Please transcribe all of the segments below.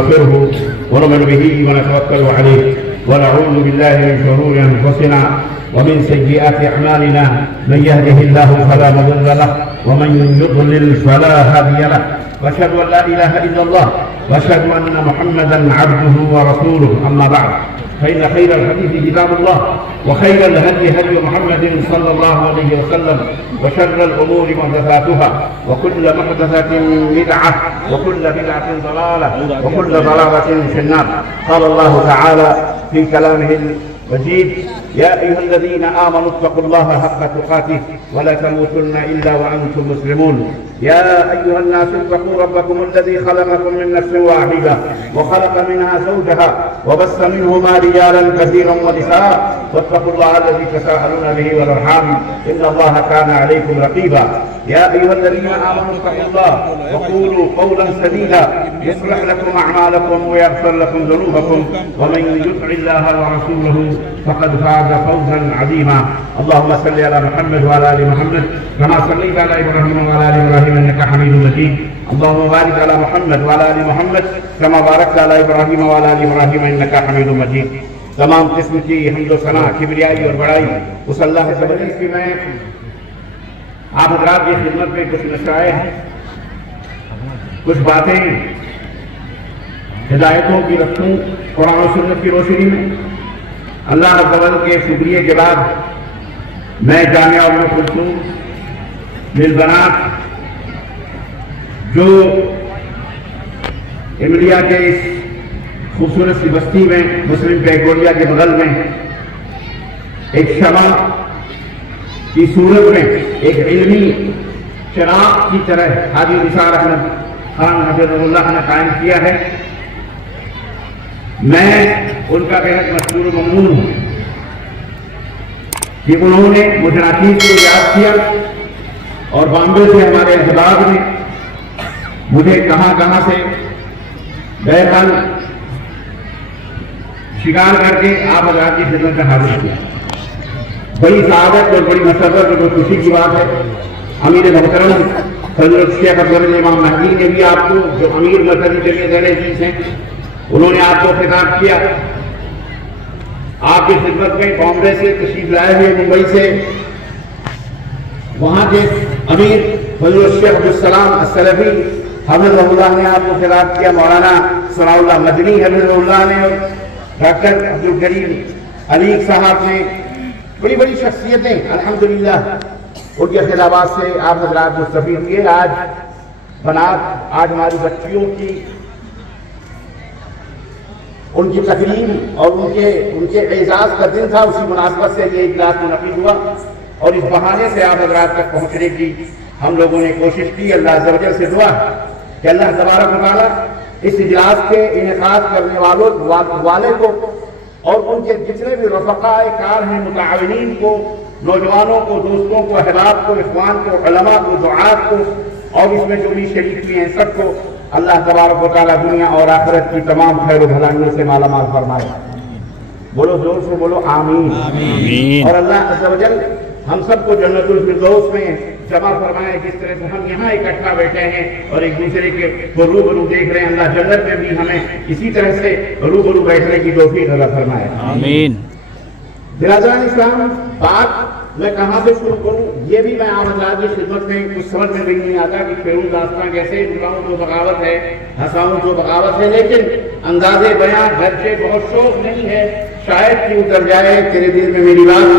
ونستغفره ونؤمن به ونتوكل عليه ونعوذ بالله من شرور أنفسنا ومن سيئات أعمالنا من يهده الله فلا مضل له ومن يضلل فلا هادي له وأشهد أن لا إله إلا الله وأشهد أن محمدا عبده ورسوله أما بعد فإن خير الحديث كتاب الله وخير الهدي هدي محمد صلى الله عليه وسلم وشر الأمور محدثاتها وكل محدثة بدعة وكل بدعة ضلالة وكل ضلالة في النار. قال الله تعالى في كلامه المجيد: يا أيها الذين آمنوا اتقوا الله حق تقاته ولا تموتن إلا وأنتم مسلمون. يا أيها الناس اتقوا ربكم الذي خلقكم من نفس واحدة وخلق منها زوجها وبث منهما رجالا كثيرا ونساء واتقوا الله الذي تساءلون به والأرحام إن الله كان عليكم رقيبا. يا أيها الذين آمنوا اتقوا الله وقولوا قولا سديدا يصلح لكم أعمالكم ويغفر لكم ذنوبكم ومن يطع الله ورسوله فقد فاز فوزا عظيما. اللهم صل على محمد وعلى آل محمد كما صليت على إبراهيم وعلى آل إبراهيم إنك حميد مجيد. اللهم بارك على محمد وعلى آل محمد كما باركت على إبراهيم وعلى آل إبراهيم إنك حميد مجيد. تمام قسم کی حمد و ثنا، کبریائی اور بڑائی اس اللہ سے بڑی کہ میں آپ حضرات کی خدمت میں کچھ نصائح، کچھ باتیں ہدایتوں کی رکھوں قرآن و سنت کی روشنی میں. اللہ عز و جل کے شکریہ کے بعد میں جامعہ ام کلثوم للبنات جو املیہ کے اس خوبصورت سی بستی میں مسلم پیگوریا کے بغل میں ایک شمع کی صورت میں ایک علمی چراغ کی طرح حاجی نثار احمد خان حفظہ اللہ نے قائم کیا ہے. میں ان کا بہت مشکور و ممنون ہوں کہ انہوں نے مجراکیز کو یاد کیا اور بامبے سے ہمارے احباب نے مجھے کہاں کہاں سے بہرحال شکار کر کے آپ حضرات کی خدمت میں حاضر کیا. بڑی سعادت اور بڑی مسرت اور خوشی کی بات ہے. امیر محترم حضرت شیخ اکبر امام مہدی نے بھی آپ کو، جو امیر مرکزی جمعیت اہل حدیث ہیں، انہوں نے آپ کو خطاب کیا. آپ کی خدمت میں بامبے سے تشریف لائے ہوئے ممبئی سے وہاں کے امیر حضرت شیخ عبدالسلام السلفی حفظہ اللہ نے آپ کو خطاب کیا. مولانا ثناء اللہ مدنی حفظہ اللہ نے اور ڈاکٹر عبدالکریم علیق صاحب نے، بڑی بڑی شخصیتیں الحمدللہ ان کے خطابات سے آپ حضرات مستفید ہوئے. آج بنات، آج ہماری بچیوں کی ان کی تقریب اور ان کے اعزاز کا دن تھا. اسی مناسبت سے یہ اجلاس منعقد ہوا اور اس بہانے سے آپ حضرات تک پہنچنے کی ہم لوگوں نے کوشش کی. اللہ عز و جل سے دعا کہ اللہ تبارک و تعالیٰ اس اجلاس کے انعقاد کرنے والے کو اور ان کے جتنے بھی رفقائے کار ہیں، متعاونین کو، نوجوانوں کو، دوستوں کو، احباب کو، اخوان کو، علماء کو، دعات کو اور اس میں جو بھی شریک ہوئے ہیں سب کو اللہ تبارک و تعالیٰ دنیا اور آخرت کی تمام خیر و بھلائیوں سے مالا مال فرمائے. بولو زور سے بولو آمین. اور اللہ عز و جل ہم سب کو جنت الفردوس میں جمع فرمائے. جس طرح سے ہم یہاں اکٹھا بیٹھے ہیں اور ایک دوسرے کے روبرو دیکھ رہے ہیں، اللہ جنت میں بھی ہمیں اسی طرح سے روبرو بیٹھنے کی توفیق عطا فرمائے. آمین. برادران اسلام، بات میں کہاں سے شروع کروں یہ بھی میں آپ حضرات کی خدمت میں کچھ سمجھ میں بھی نہیں آتا کہ فیرون داستان کیسے بلاؤں تو بغاوت ہے، ہنساؤں تو بغاوت ہے، لیکن انداز بیاں گرچہ بہت شوق نہیں ہے، شاید کہ اتر جائے تیرے دل میں میری بات.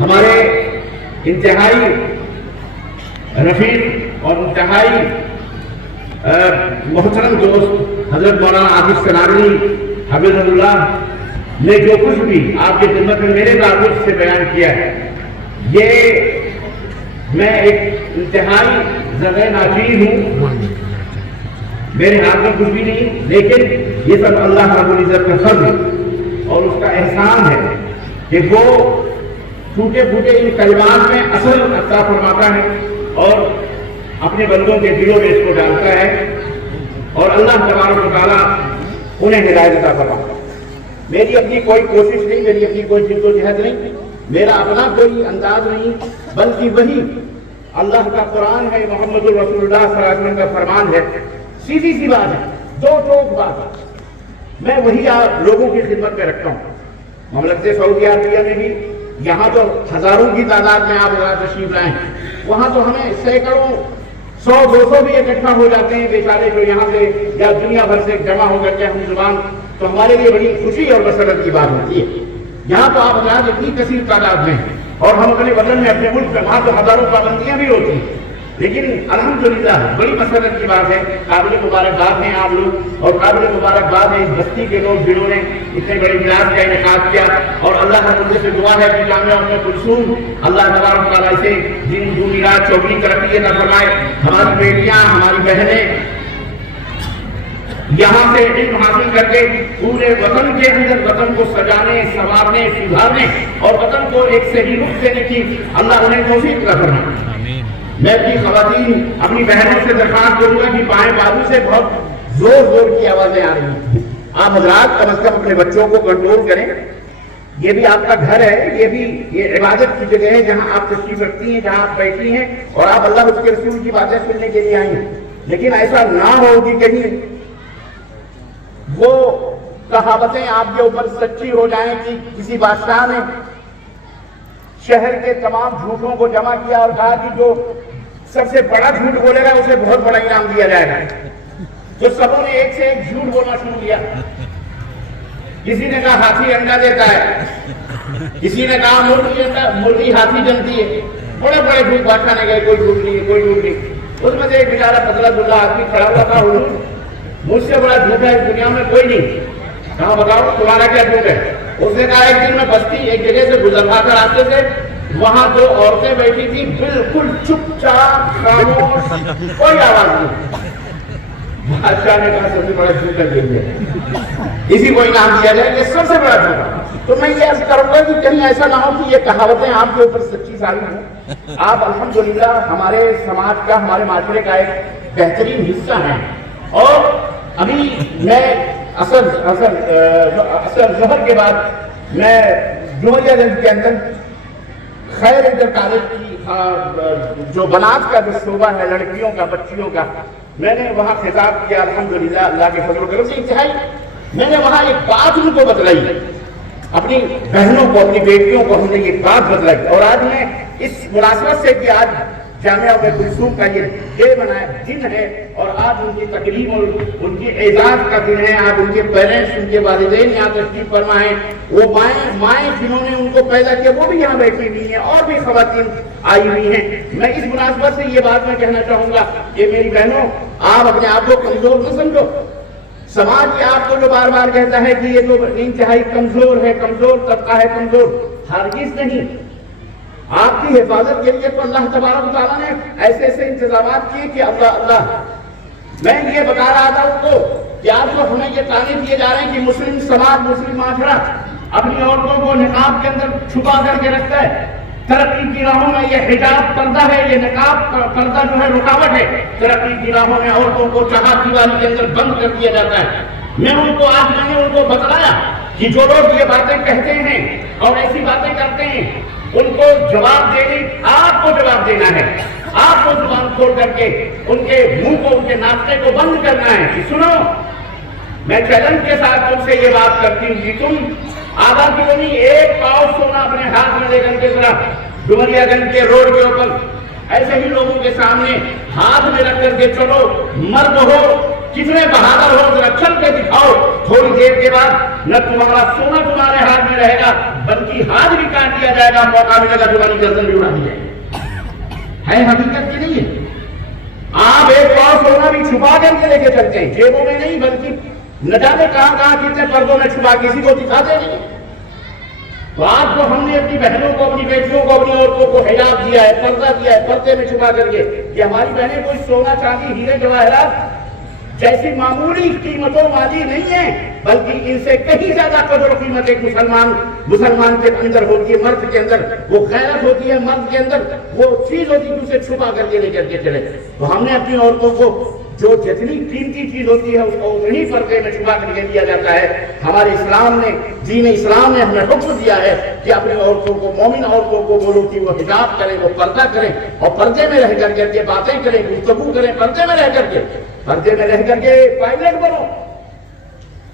ہمارے انتہائی رفیق اور انتہائی محترم دوست حضرت مولانا عابد سناری حفظہ اللہ نے جو کچھ بھی آپ کی خدمت میں میرے تعلق سے بیان کیا ہے، یہ میں ایک انتہائی زرع ناچیز ہوں. میرے ہاتھ میں کچھ بھی نہیں، لیکن یہ سب اللہ رب العزت کا فضل اور اس کا احسان ہے کہ وہ ٹوٹے پھوٹے ان کلمات میں اثر عطا فرماتا ہے اور اپنے بندوں کے دلوں میں اس کو ڈالتا ہے اور اللہ تبارک و تعالیٰ انہیں ہدایت عطا فرماتا ہے. میری اپنی کوئی کوشش نہیں، میری اپنی کوئی جد و جہد نہیں، میرا اپنا کوئی انداز نہیں، بلکہ وہی اللہ کا قرآن ہے، محمد الرسول اللہ صلی اللہ علیہ وسلم کا فرمان ہے. سیدھی سی بات ہے دو ٹوک بات میں وہی آپ لوگوں کی خدمت میں رکھتا ہوں. مملکت سعودی عربیہ میں بھی یہاں تو ہزاروں کی تعداد میں آپ تشریف لائیں, وہاں تو ہمیں سینکڑوں 100-200 بھی اکٹھا ہو جاتے ہیں بیچارے جو یہاں سے یا دنیا بھر سے جمع ہو کر کے ہم زبان, تو ہمارے لیے بڑی خوشی اور مسرت کی بات ہوتی ہے. یہاں تو آپ حضرات اتنی کثیر تعداد میں ہیں اور ہم اپنے وطن میں اپنے ملک میں وہاں تو ہزاروں پابندیاں بھی ہوتی ہیں, لیکن الحمدللہ بڑی مسرت کی بات ہے. قابل مبارکباد ہیں آپ لوگ, اور قابل مبارکباد ہے اس بستی کے لوگ جنہوں نے اتنے بڑے میلاد کا انعقاد کیا. اور اللہ تعالیٰ سے دعا ہے کہ جامعہ ام کلثوم اللہ تبارک تعالیٰ سے دن دنیا چوگنی ترقی عطا فرمائے. ہماری بیٹیاں, ہماری بہنیں یہاں سے علم حاصل کر کے پورے وطن کے اندر وطن کو سجانے, سنوارنے, سدھارنے اور وطن کو ایک صحیح رخ دینے کی اللہ انہیں توفیق عطا فرمائے. میں اپنی خواتین, اپنی بہنوں سے درخواست کروں گا کہ بائیں بازو سے بہت زور زور کی آوازیں آ رہی ہیں. آپ حضرات کم از کم اپنے بچوں کو کنٹرول کریں. یہ بھی آپ کا گھر ہے, یہ عبادت کی جگہ ہے جہاں آپ تشریف رکھتی ہیں, جہاں آپ بیٹھی ہیں اور آپ اللہ اس کے رسول کی باتیں سننے کے لیے آئی ہیں. لیکن ایسا نہ ہو کہ کہیں وہ کہاوتیں آپ کے اوپر سچی ہو جائیں کہ کسی بادشاہ نے شہر کے تمام جھوٹوں کو جمع کیا اور کہا کہ جو سب سے بڑا جھوٹ بولے گا اسے بہت بڑا انعام دیا جائے گا. جو سبوں نے ایک سے ایک جھوٹ بولنا شروع کیا. کسی نے کہا ہاتھی انڈا دیتا ہے, کسی نے کہا مرغی ہاتھی جمتی ہے. بڑے بڑے جھوٹ بادشاہ نے کہے کوئی جھوٹ نہیں, کوئی جھوٹ نہیں. اس میں سے ایک بیچارہ پتلا دلہا آدمی کھڑا ہوا تھا, حضور مجھ سے بڑا جھوٹ ہے اس دنیا میں کوئی نہیں. کہا بتاؤ تمہارا کیا جھوٹ ہے؟ اس نے کہا ایک دن میں بستی ایک جگہ سے گزر رہا تھا راستے سے, وہاں دو عورتیں بیٹھی تھی بالکل چپ چاپ خاموش, کوئی آواز نہیں. بادشاہ نے کہا سب سے بڑا جھوٹ ہے, اسی کو انعام دیا جائے, یہ سب سے بڑا جھوٹ. تو میں یہ عرض کروں گا کہ کہیں ایسا نہ ہو کہ یہ کہاوتیں آپ کے اوپر سچی ثابت ہوں. آپ الحمدللہ ہمارے سماج کا, ہمارے معاشرے کا ایک بہترین حصہ ہیں. اور ابھی میں اثر ظہر کے بعد میں ڈومریا گنج کے اندر خیر انٹر کالج کی جو بنات کا جو شعبہ ہے لڑکیوں کا, بچیوں کا, میں نے وہاں خطاب کیا. الحمدللہ اللہ کے فضل و کرم سے انتہائی میں نے وہاں ایک بات ان کو بتلائی, اپنی بہنوں کو, اپنی بیٹیوں کو ہم نے یہ بات بتلائی. اور آج میں اس مناسبت سے کہ آج جامعہ ام کلثوم کا یہ ڈے منایا دن ہے اور آج ان کی تقریب اور ان کی اعزاز کا دن ہے. آج ان کے پیرنٹس, ان کے والدین یہاں تشریف فرما ہیں. وہ مائیں جنہوں نے ان کو پیدا کیا وہ بھی یہاں بیٹھی ہوئی ہیں, اور بھی خواتین آئی ہوئی ہیں. میں اس مناسبت سے یہ بات میں کہنا چاہوں گا کہ میری بہنوں, آپ اپنے آپ کو کمزور نہ سمجھو. سماج آپ کو جو بار بار کہتا ہے کہ یہ تو انتہائی کمزور ہے, کمزور طبقہ ہے, کمزور, ہرگز نہیں. آپ کی حفاظت کے لیے تو اللہ تبارک تعالیٰ نے ایسے ایسے انتظامات کیے کہ اللہ میں یہ بتا رہا تھا ان کو کہ آج تو ہمیں یہ تانے دیے جا رہے ہیں کہ مسلم سماج, مسلم معاشرہ اپنی عورتوں کو نقاب کے اندر چھپا کر کے رکھتا ہے. ترقی کی راہوں میں یہ حجاب پردہ ہے, یہ نقاب پردہ جو ہے رکاوٹ ہے. ترقی کی راہوں میں عورتوں کو چہار دیواری کے اندر بند کر دیا جاتا ہے. میں نے ان کو بتلایا کہ جو لوگ یہ باتیں کہتے ہیں اور ایسی باتیں کرتے ہیں ان کو جواب دینی, آپ کو جواب دینا ہے. آپ کو زبان کھول کر کے ان کے منہ کو, ان کے ناشتے کو بند کرنا ہے کہ سنو, میں چیلنج کے ساتھ تم سے یہ بات کرتی ہوں کہ تم آدھا کلو نہیں, ایک پاؤ سونا اپنے ہاتھ میں لے کر کے ذرا ڈومریا گنج کے روڈ کے اوپر ایسے ہی لوگوں کے سامنے ہاتھ میں رکھ کر کے چلو. مرد ہو, کتنے بہادر ہو, ذرا چل کے دکھاؤ. تھوڑی دیر کے بعد نہ تمہارا سونا تمہارے ہاتھ میں رہے گا بلکہ ہاتھ بھی کاٹ دیا جائے گا, موقع ملے گا تمہاری گردن بھی اڑا دی جائے گی. ہے حقیقت کی نہیں ہے. آپ ایک پاؤ سونا بھی چھپا کر کے لے کے چلتے ہیں, جیبوں میں نہیں بلکہ نہ جانے کہاں کتنے پردوں میں چھپا, کسی کو دکھاتے نہیں. تو آج کو ہم نے اپنی بہنوں کو, اپنی بیٹیوں کو, اپنی عورتوں کو حجاب دیا ہے, پردہ دیا ہے, پردے میں چھپا کر کے. یہ ہماری بہنیں کوئی سونا چاندی ہیرے جواہرات جیسی معمولی قیمتوں والی نہیں ہے, بلکہ ان سے کہیں زیادہ قدر و قیمت ایک مسلمان کے اندر ہوتی ہے, مرد کے اندر وہ غیرت ہوتی ہے, مرد کے اندر وہ چیز ہوتی ہے اسے چھپا کر کے لے کر کے چلے. تو ہم نے اپنی عورتوں کو جو جتنی قیمتی چیز ہوتی ہے اس کو وہی پردے میں چھپا کر کے دیا جاتا ہے. ہمارے اسلام نے, دین اسلام نے ہمیں حکم دیا ہے کہ اپنی عورتوں کو, مومن عورتوں کو بولو کہ وہ حجاب کریں, وہ پردہ کریں اور پردے میں رہ کر کے باتیں کریں, گفتگو کریں پردے میں رہ کر کے. پردے میں رہ کر کے پائلٹ بنو.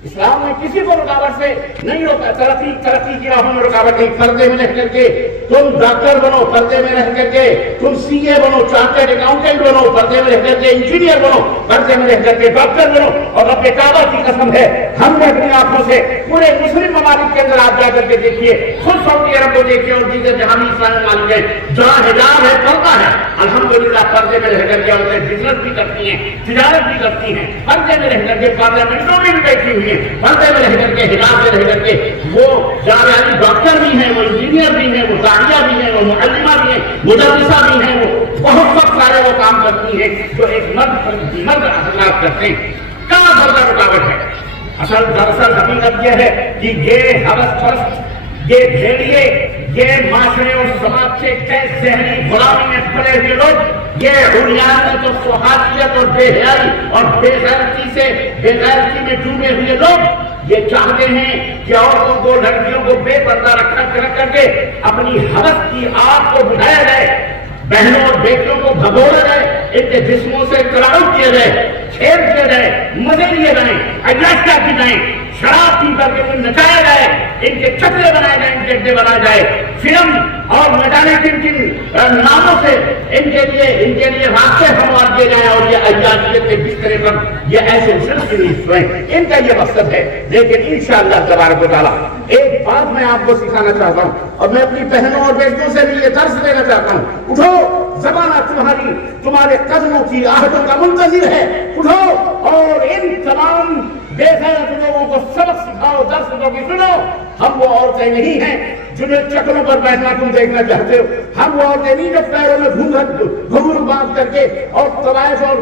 اسلام میں کسی کو رکاوٹ سے نہیں روکا. ترقی کی راہوں میں رکاوٹ نہیں. پردے میں رہ کر کے تم ڈاکٹر بنو, پردے میں رہ کر کے تم سی اے بنو, چارٹرڈ اکاؤنٹنٹ بنو, پردے میں رہ کر کے انجینئر بنو, پردے میں رہ کر کے ڈاکٹر بنو. اور رب کعبہ کی قسم ہے, ہم نے اپنی آنکھوں سے پورے مسلم ممالک کے اندر آپ جا کر کے دیکھیے, خود سعودی عرب کو دیکھیے اور دیگر جہانی اسلامی ممالک ہیں جہاں حجاب ہے, پردہ ہے, الحمدللہ پردے میں رہ کر کے عورتیں بزنس بھی کرتی ہیں, تجارت بھی کرتی ہیں, پردے میں رہ کر کے پارلیمنٹوں میں بھی بیٹھی ہوئی ہیں, پردے میں رہ کر کے, حجاب میں رہ کر کے وہ جامعاتی ڈاکٹر بھی ہیں, وہ انجینئر بھی ہیں, وہ داعیہ بھی ہیں, وہ معلمہ بھی ہیں, مدرسہ بھی ہیں, وہ بہت سارے وہ کام کرتی ہیں جو ایک مرد حضرات کرتے ہیں. کہاں پردہ رکاوٹ ہے؟ دراصل حقیقت یہ ہے کہ یہ ہوس پرست, یہ بھیڑیے, یہ معاشرے اور سماج کے ذہنی غلامی میں پڑے ہوئے لوگ, یہ عریانیت اور سوہانیت اور بے حیائی اور بے غیرتی میں ڈوبے ہوئے لوگ یہ چاہتے ہیں کہ عورتوں کو, لڑکیوں کو بے پردہ رکھ کر کے اپنی ہوس کی آگ کو بجھایا جائے, بہنوں اور بیٹیوں کو بھگوڑا جائے, ان کے جسموں سے تلاوت کیا جائے, کھیل کیا جائے, مزے لیے جائیں, عیاشیاں کی جائیں, شراب پی کر کے نچایا جائے, ان کے چترے بنائے جائیں, ان کے اڈے بنائے جائے, فلم اور میدانی کن ناموں سے ان کے لیے راستے ہموار کیے جائیں, اور یہ عیاشیت کے بسترے پر یہ ایسے سوئیں, ان کا یہ مقصد ہے. لیکن انشاءاللہ تبارک و تعالیٰ ایک بات میں آپ کو سکھانا چاہتا ہوں, اور میں اپنی بہنوں اور بیٹیوں سے بھی یہ درس دینا چاہتا ہوں. اٹھو, زمانہ تمہارے قدموں کی آہٹوں کا منتظر ہے. اٹھو اور ان تمام بے غیرت لوگوں کو سبق سکھاؤ, درس دو کہ سنو, ہم وہ عورتیں نہیں ہیں جنہیں چکروں پر بیٹھنا تم دیکھنا چاہتے ہو. ہم وہ عورتیں نہیں جو پیروں میں گھنگھر باندھ کر کے اور طوائف اور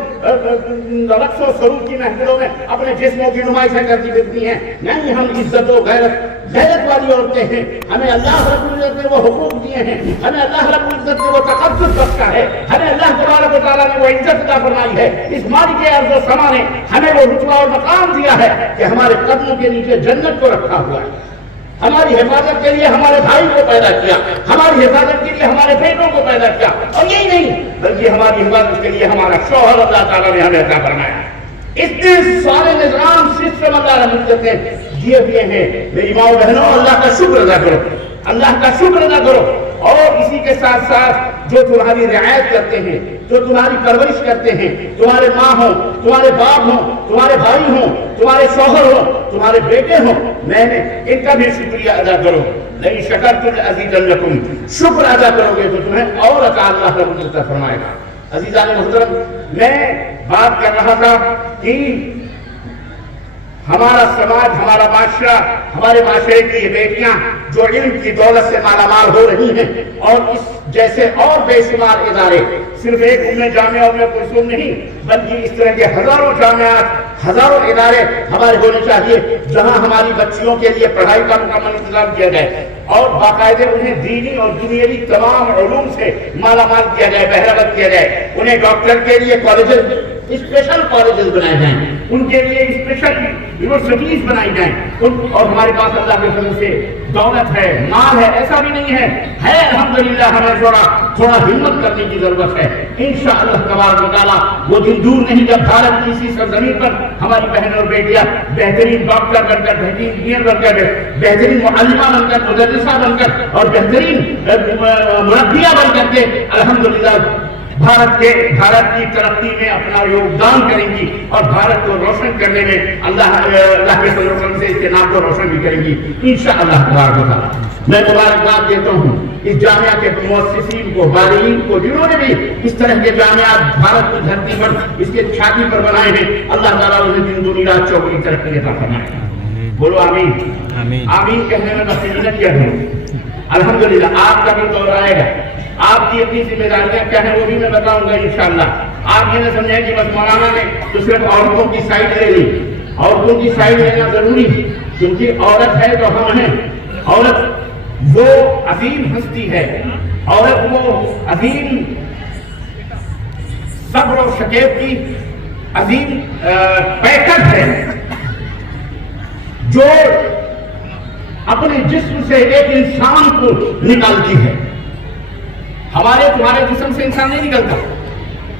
رقص و سرود کی محفلوں میں اپنے جسموں کی نمائشیں کرتی پھرتی ہیں. نہیں, ہم عزت و غیرت والی عورتیں ہیں. ہمیں اللہ رب العزت نے وہ حقوق دیے ہیں, ہمیں اللہ رب العزت نے وہ تقدس بخشا ہے, ہمیں اللہ تبارک و تعالیٰ نے وہ عزت عطا فرمائی ہے. اس مالک ارض و سما نے ہمیں وہ رتبہ اور مقام دیا ہے کہ ہمارے قدموں کے نیچے جنت کو رکھا ہوا ہے. ہماری حفاظت کے لیے ہمارے بھائی کو پیدا کیا, ہماری حفاظت کے لیے ہمارے بیٹوں کو پیدا کیا, اور یہی نہیں بلکہ ہماری حفاظت کے لیے ہمارا شوہر اللہ تعالیٰ نے ہمیں عطا فرمایا. اتنے سارے نظام سسٹم اللہ رب العزت نے دیے ہوئے ہیں. میری ماں بہنوں, اللہ کا شکر ادا کرو, اللہ کا شکر ادا کرو. اور اسی کے ساتھ ساتھ جو تمہاری رعایت کرتے ہیں, جو تمہاری پرورش کرتے ہیں, تمہارے ماں ہوں, تمہارے باپ ہوں, تمہارے بھائی ہوں, تمہارے شوہر ہوں, تمہارے بیٹے ہوں, میں نے ان کا بھی شکریہ ادا کرو. لئن شکرتم لأزیدنکم, شکر ادا کرو گے تو تمہیں اور عطا اللہ رب العزت فرمائے گا. عزیزان محترم, میں بات کر رہا تھا کہ ہمارا سماج, ہمارا معاشرہ, ہمارے معاشرے کی یہ بیٹیاں جو علم کی دولت سے مالا مال ہو رہی ہیں, اور اس جیسے اور بے شمار ادارے, صرف ایک ام جامعہ ام کلثوم نہیں بلکہ اس طرح کے ہزاروں جامعات, ہزاروں ادارے ہمارے ہونے چاہیے جہاں ہماری بچیوں کے لیے پڑھائی کا مکمل انتظام کیا جائے اور باقاعدہ انہیں دینی اور دنیاوی تمام علوم سے مالا مال کیا جائے, بہرہمت کیا جائے. انہیں ڈاکٹر کے لیے کالجز, اسپیشل کالجز بنائے جائیں, ان کے لیے اسپیشل یونیورسٹیز بنائی جائیں. اور ہمارے پاس اللہ کے فضل سے دولت ہے, مال ہے, ایسا بھی نہیں ہے الحمدللہ. ہمیں تھوڑا ہمت کرنے کی ضرورت ہے. انشاءاللہ تبارک و تعالیٰ وہ دن دور نہیں جب بھارت کی اسی سرزمین پر ہماری بہنیں اور بیٹیاں بہترین ڈاکٹر بن کر, بہترین انجینئر بن کر, بہترین معلمہ بن کر, مدرسہ بن کر اور بہترین مربیہ بن کر کے الحمدللہ بھارت کی ترقی میں اپنا یوگدان کریں گی اور بھارت کو روشن کرنے میں اللہ کے فضل و کرم سے اس کے نام کو روشن بھی کریں گی انشاءاللہ تبارک و تعالیٰ. میں مبارکباد دیتا ہوں اس جامعہ کے مؤسسین کو, بارئین کو, جنہوں نے بھی اس طرح کے جامعات بھارت کی دھرتی پر, اس کے چھاتی پر بنائے ہیں. اللہ تعالیٰ انہیں دن دنیا رات چوگنی ترقی عطا فرمائے. بولو آمین. آمین کہنے میں بس محنت کیا کروں. الحمدللہ آپ کا بھی دور آئے گا, آپ کی اپنی ذمہ داریاں کیا ہیں وہ بھی میں بتاؤں گا انشاءاللہ. آپ یہ نہ سمجھیں کہ بس مولانا نے تو صرف عورتوں کی سائڈ لے لی. عورتوں کی سائڈ لینا ضروری, کیونکہ عورت ہے تو ہم ہیں. عورت وہ عظیم ہستی ہے, عورت وہ عظیم صبر و شکیب کی عظیم پیکر ہے جو اپنے جسم سے ایک انسان کو نکالتی ہے. ہمارے تمہارے جسم سے انسان نہیں نکلتا,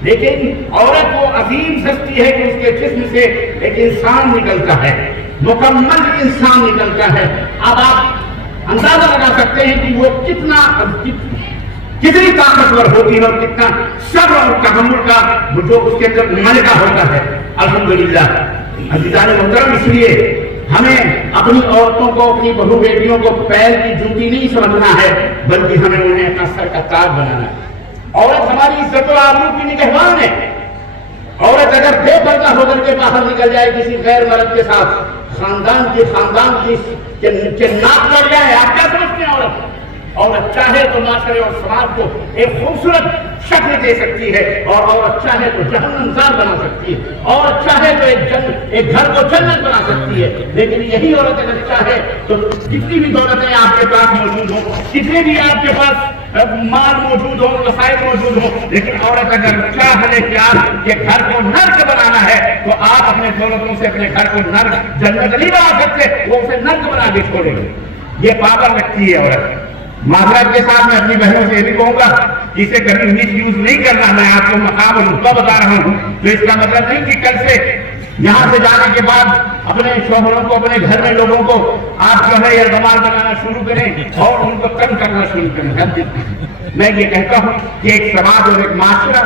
لیکن عورت وہ عظیم ہستی ہے کہ اس کے جسم سے ایک انسان نکلتا ہے، مکمل انسان نکلتا ہے۔ اب آپ اندازہ لگا سکتے ہیں کہ وہ کتنی طاقتور ہوتی ہے اور کتنا صبر اور تحمل کا جو اس کے اندر ملکہ ہوتا ہے۔ الحمدللہ عزیزان محترم، اس لیے ہمیں اپنی عورتوں کو، اپنی بہو بیٹیوں کو پیر کی جوتی نہیں سمجھنا ہے، بلکہ ہمیں انہیں اپنا سر کا تاج بنانا ہے۔ عورت ہماری عزت و آبرو کی نگہبان ہے۔ عورت اگر بے پردہ ہو کر کے باہر نکل جائے کسی غیر مرد کے ساتھ، خاندان کی ناک لڑ جائے، آپ کیا سمجھتے ہیں؟ عورت چاہے تو معاشرے اور سماج کو ایک خوبصورت شکل دے سکتی ہے، اور عورت چاہے تو جہنم زار بنا سکتی ہے، عورت چاہے تو ایک گھر کو جنت بنا سکتی ہے۔ لیکن یہی عورت اگر چاہے تو جتنی بھی دولتیں آپ کے پاس موجود ہوں، جتنے بھی آپ کے پاس مال موجود ہو، وسائل موجود ہو، لیکن عورت اگر چاہ لے کہ گھر کو نرک بنانا ہے تو آپ اپنے دولتوں سے اپنے گھر کو نرک جنت نہیں بنا سکتے، وہ اسے نرک بنا کے چھوڑیں گے۔ یہ پاور رکھتی ہے عورت۔ معذرت کے ساتھ میں اپنی بہنوں سے یہ بھی کہوں گا کہ اسے کبھی مس یوز نہیں کرنا۔ میں آپ کو مقام اور رتبہ بتا رہا ہوں، تو اس کا مطلب نہیں کہ کل سے یہاں سے جانے کے بعد اپنے شوہروں کو، اپنے گھر میں لوگوں کو آپ جو ہے یرغمال بنانا شروع کریں اور ان کو تنگ کرنا شروع کریں۔ میں یہ کہتا ہوں کہ ایک سماج اور ایک معاشرہ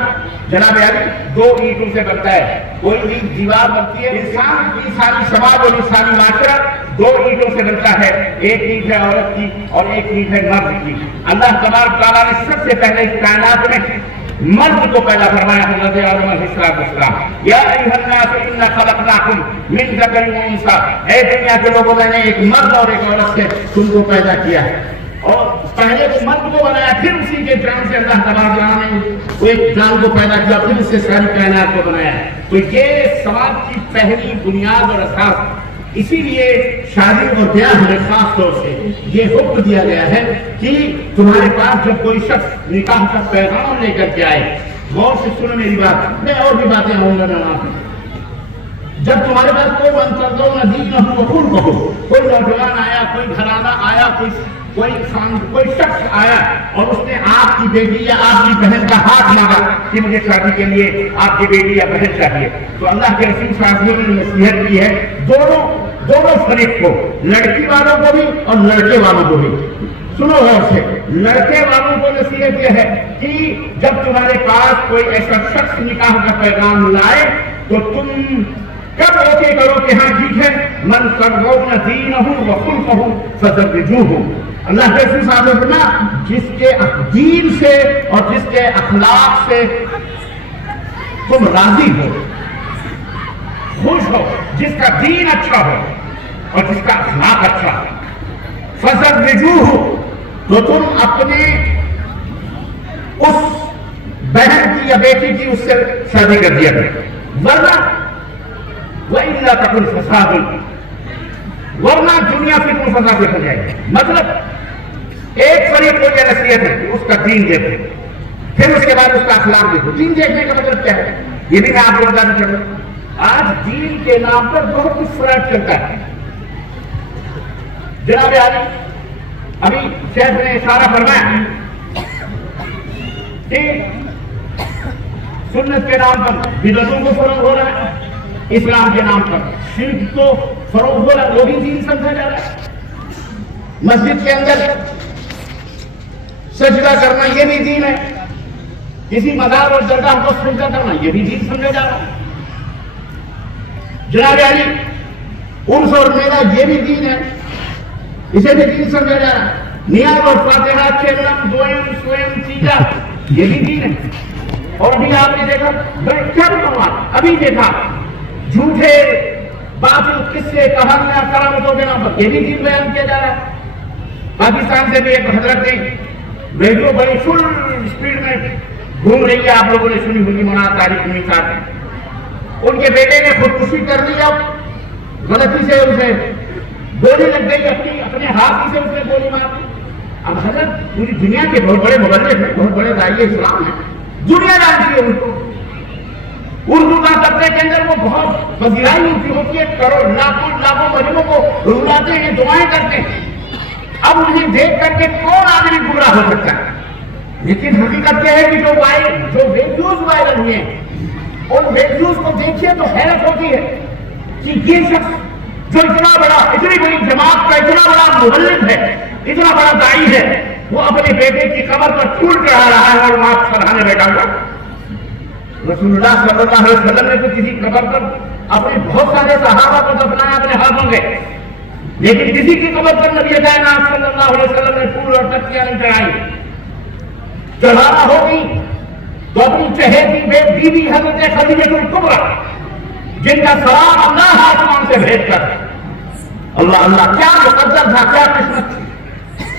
جناب علی دو اینٹوں سے بنتا ہے، کوئی اینٹ دیوار بنتی ہے۔ انسان کی انسانی سماج اور انسانی معاشرہ دو اینٹوں سے بنتا ہے، ایک اینٹ ہے عورت کی اور ایک اینٹ ہے مرد کی۔ اللہ تبارک تعالیٰ نے سب سے پہلے اس کائنات میں مرد کو پیدا فرمایا، حضرت آدم علیہ السلام۔ یا ایھا الناس انا خلقناکم من ذکر و انثی، اے دنیا کے لوگوں، میں نے ایک مرد اور ایک عورت سے تم کو پیدا کیا ہے۔ اور پہلے تو مرد کو بنایا، پھر اسی کے جان سے اللہ تبارک تعالیٰ نے وہ ایک جان کو پیدا کیا، پھر اس سے ساری کائنات کو بنایا۔ تو یہ سماج کی پہلی بنیاد اور اساس، اسی لیے شادی اور بیاہ میں خاص طور سے یہ حکم دیا گیا ہے کہ تمہارے پاس جب کوئی شخص نکاح کا پیغام لے کر کے آئے، غور سے سنو میری بات، میں اور بھی باتیں ہوں گا جب تمہارے پاس کوئی منتظر نزیب نہ ہو، خود کہو، کوئی نوجوان آیا، کوئی گھرانہ آیا، کوئی شخص آیا اور اس نے آپ کی بیٹی یا آپ کی بہن کا ہاتھ مانگا کہ مجھے شادی کے لیے آپ کی بیٹی یا بہن چاہیے، تو اللہ کے رسول صلی اللہ علیہ وسلم نے نصیحت کی ہے دونوں فریق کو، لڑکی والوں کو بھی اور لڑکے والوں کو بھی۔ سنو غور سے، لڑکے والوں کو نصیحت یہ ہے کہ جب تمہارے پاس کوئی ایسا شخص نکاح کا پیغام لائے تو تم کب اوکے کرو کہ ہاں ٹھیک ہے، من ترضون دینہ وخلقہ فزوجوہ۔ اللہ کے رسول صاحب نے فرمایا جس کے دین سے اور جس کے اخلاق سے تم راضی ہو، خوش ہو، جس کا دین اچھا ہو اور جس کا اخلاق اچھا ہو، فزوجوہ، تو تم اپنے اس بہن کی یا بیٹی کی اس سے شادی کر دیا کرو، ورنہ وَإِلَّا تَكُنْ فَسَادٌ، ورنہ دنیا پھر تم فساد دیکھا جائے گا۔ مطلب ایک فریق کو یہ نصیحت ہے کہ اس کا دین دیکھو، پھر اس کے بعد اس کا اخلاق دیکھو۔ دین دیکھنے کا مطلب کیا ہے یہ بھی میں آپ کو بتانا چاہتا ہوں۔ آج دین کے نام پر بہت کچھ فراڈ چلتا ہے جناب عالی۔ ابھی شیخ نے اشارہ فرمایا کہ سنت کے نام پر بدعتوں کو فروغ ہو رہا ہے، اسلام کے نام پر شرک کو فروغ ہو رہا ہے، وہ بھی دین سمجھا جا رہا ہے۔ مسجد کے اندر سجدہ کرنا یہ بھی دین ہے، کسی مزار اور درگاہ کو سجدہ کرنا یہ بھی دین سمجھا جا رہا ہے۔ جناب علی عرس اور میلہ یہ بھی دین ہے، اسے بھی دین سمجھا جا رہا ہے۔ نیاز اور فاتحہ، چیلم، دوئم، سوئم، تیجا یہ بھی دین ہے۔ اور ابھی آپ نے دیکھا، کیا بتاؤں، ابھی دیکھا جھوٹے باطل قصے کہانیاں کرامتوں کے نام پر یہ بھی دین بیان کیا جا رہا ہے۔ پاکستان سے بھی ایک حضرت نے ریڈیو بڑی فل اسپیڈ میں گھوم رہی ہے، آپ لوگوں نے سنی ہوگی، مناظر تاریخ میں ان کے بیٹے نے خودکشی کر لی، اب غلطی سے اسے گولی لگ گئی، اپنے ہاتھ سے اس نے گولی مار دی۔ اب حضرت پوری دنیا کے بہت بڑے مبلغ ہیں، بہت بڑے داعی اسلام ہیں، دنیا جانتی ہے ان کو۔ اردو کا طبقے کے اندر وہ بہت پذیرائی ہوتی ہے، کروڑ لاکھوں مجموعوں کو رلاتے ہیں، دعائیں کرتے ہیں۔ اب انہیں دیکھ کر کے کون آدمی گمراہ ہو سکتا ہے؟ لیکن حقیقت یہ ہے کہ جو ویڈیوز وائرل ہوئے ہیں ان ویڈیوز کو دیکھیے تو حیرت ہوتی ہے کہ یہ شخص جو اتنا بڑا، اتنی بڑی جماعت کا اتنا بڑا مبلغ ہے، اتنا بڑا داعی ہے، وہ اپنے بیٹے کی قبر پر پھول چڑھا رہا ہے اور وہاں سرحانے بیٹھا ہوا۔ رسول اللہ صلی اللہ علیہ وسلم نے تو کسی قبر پر اپنے بہت سارے صحابہ کو دفنایا اپنے ہاتھوں سے، لیکن کسی کی قبر پر نبی کائنات صلی اللہ علیہ وسلم نے پھول اور پتیاں نہیں چڑھائی۔ چڑھانا ہوگی تو اپنی چہیتی بیوی حضرت خدیجہ الکبریٰ، جن کا سلام اللہ آسمان سے بھیج کر، اللہ اللہ کیا مقدر تھا، کیا قسمت تھی،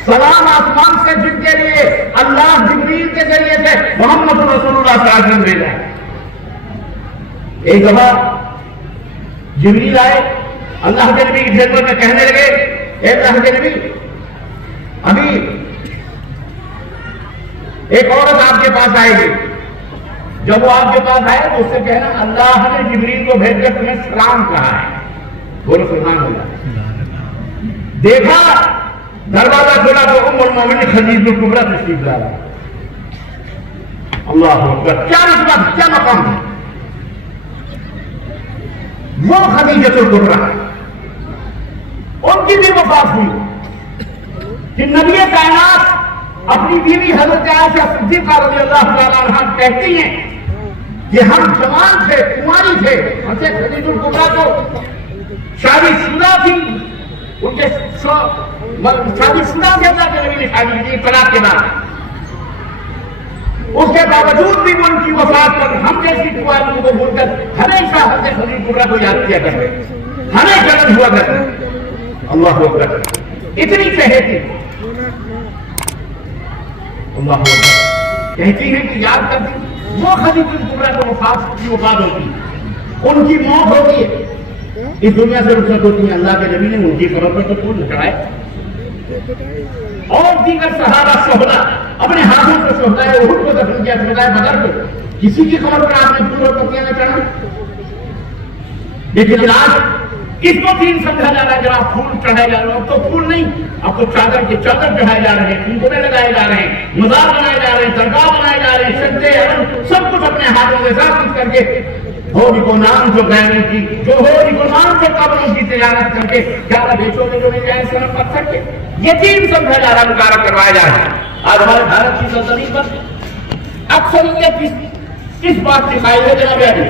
سلام آسمان سے جن کے لیے اللہ جبریل کے ذریعے سے محمد رسول اللہ صلی اللہ علیہ وسلم بھیجا۔ ایک دفعہ جبریل آئے، اللہ کے نبی کی خدمت میں کہنے لگے، اے اللہ کے نبی، ابھی ایک عورت آپ کے پاس آئے گی، جب وہ آپ کے پاس آئے تو اس سے کہنا اللہ نے جبریل کو بھیج کر تمہیں سلام کہا ہے، بولو سبحان اللہ۔ دیکھا دروازہ کھولا تو ام المومنین خدیجہ الکبریٰ تشریف لا رہا۔ اللہ اکبر، کیا مطلب، کیا مقام ہے وہ خدیجہ الکبریٰ، ان کی بھی وفات ہوئی کہ نبی کائنات اپنی بیوی حضرت عائشہ صدیقہ رضی اللہ تعالیٰ عنہا کہتی ہیں کہ ہم جوان تھے، کماری تھے، حضرت خدیجہ الکبریٰ کو شادی شدہ تھی، ان کے شادی شدہ تھے، اللہ کے نبی نے شادی کی طلاق کے بعد، اس کے باوجود بھی وہ ان کی وفات پر ہم جیسی کماریوں کو بھول کر ہمیشہ حضرت خدیجہ الکبریٰ کو یاد کیا کرتے، ہمیں جلن ہوا کرتے۔ اللہ اکبر، اتنی چہیتی، اللہ اکبر، کہتی ہیں کہ یاد کرتی وہ خدیجہ الکبریٰ کو وفات ہوتی، ان کی موت ہوتی ہے، اس دنیا سے رخصت ہوتی ہے، اللہ کے نبی نے ان کی قبر پر تو پھول چڑھائے، اور دیگر صحابہ شہداء اپنے ہاتھوں سے شہداء احد کو دفن کیا، شہداء بدر کو، کسی کی قبر پر آپ نے پھول اور پتیاں نہ چڑھا۔ لیکن آج اس کو دین سمجھا جا رہا ہے، جب آپ پھول چڑھائے جا رہے ہیں، اب تو پھول نہیں، اب تو چادر کے چادر چڑھائے جا رہے ہیں، کنکمے لگائے جا رہے ہیں، مزار بنائے جا رہے ہیں، درگاہ بنائے جا رہے ہیں، سجدے سب کچھ اپنے ہاتھوں سے سب کچھ کر کے ہوری کو نام جو گہنے کی، جو ہوری کو نام سے قبروں کی تجارت کر کے زیادہ بیچو گے جو مل جائے سنم پتھر کے، یہ دین سمجھا جا رہا ہے، مبارک کروایا جا رہا ہے۔ آج ہمارے بھارت کی سلطنت پر اکثریت اس بات کی قائل ہے جناب علی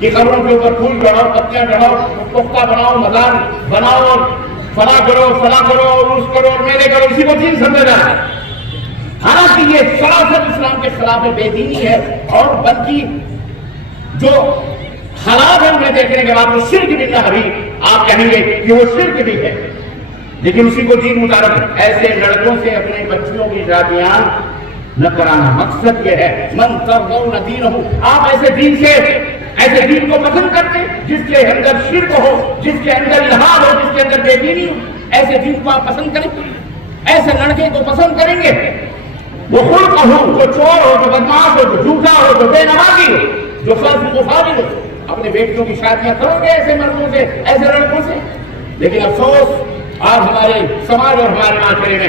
کہ قبروں کے اوپر پھول چڑھاؤ، پتیاں چڑھاؤ، پختہ بناؤ، مزار بناؤ، اور فلاں کرو، فلاں کرو، عرس کرو، اور میلے کرو، اسی کو دین سمجھا جا رہا ہے۔ حالانکہ یہ سراسر اسلام کے خلاف بے دینی ہے، اور بلکہ جو حالات ہم نے دیکھنے کے بعد وہ شرک باللہ بھی آپ کہیں گے کہ وہ شرک بھی ہے، لیکن اسی کو دین مطابق ایسے لڑکوں سے اپنے بچیوں کی شادیاں نہ کرانا۔ مقصد یہ ہے من ترضون دینہ، آپ ایسے دین سے، ایسے دین کو پسند کرتے جس کے اندر شرک ہو، جس کے اندر الحاد ہو، جس کے اندر بے دینی ہو، ایسے دین کو آپ پسند کریں گے؟ ایسے لڑکے کو پسند کریں گے؟ وہ خلق ہو، جو چور ہو، جو بدماش ہو، جو جھوٹا ہو، جو بے نمازی ہو، جو فاسق و فاجر ہو، اپنے بیٹیوں کی شادیاں کرو گے ایسے مردوں سے، ایسے لڑکوں سے؟ لیکن افسوس آج ہمارے سماج اور ہمارے معاشرے میں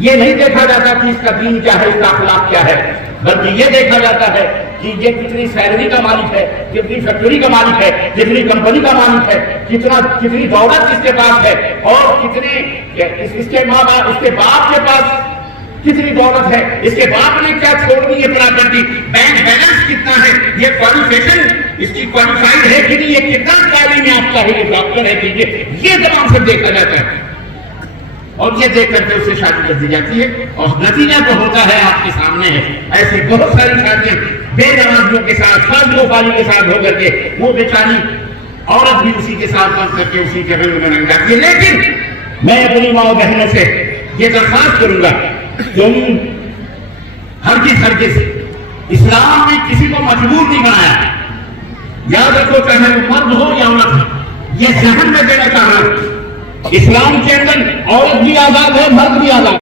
یہ نہیں دیکھا جاتا کہ اس کا دین کیا ہے، اس کا اخلاق کیا ہے، بلکہ یہ دیکھا جاتا ہے کہ یہ کتنی سیلری کا مالک ہے، کتنی فیکٹری کا مالک ہے، کتنی کمپنی کا مالک ہے، کتنی دولت اس کے پاس ہے، اور اس کے ماں باپ، اس کے باپ کے پاس کتنی دولت ہے، اس کے باپ نے کیا چھوڑ دی یہ پراپرٹی، بینک بیلنس کتنا ہے، یہ کوالیفیکیشن اس کی کوالیفائڈ ہے کہ نہیں، یہ کتنا تعلیم یافتہ ہے، یہ ڈاکٹر ہے کہ یہ تمام سب دیکھا جاتا ہے، اور یہ دیکھ کر کے اسے شادی کر دی جاتی ہے، اور نتیجہ تو ہوتا ہے آپ کے سامنے ہے، ایسی بہت ساری شادیاں بے نمازیوں کے ساتھ، فاضلوں فاضل کے ساتھ ہو کر کے وہ بیچاری عورت بھی اسی کے ساتھ بن کر کے اسی کے رنگ میں رنگ جاتی ہے۔ لیکن میں اپنی ماں بہنوں سے یہ درخواست کروں گا، تم ہرگز اسلام نے کسی کو مجبور نہیں بنایا، یاد رکھو چاہے وہ مرد ہو یا عورت ہو، یہ ذہن میں دینا چاہ رہا ہوں، اسلام کے اندر عورت بھی آزاد ہے، مرد بھی آزاد ہے۔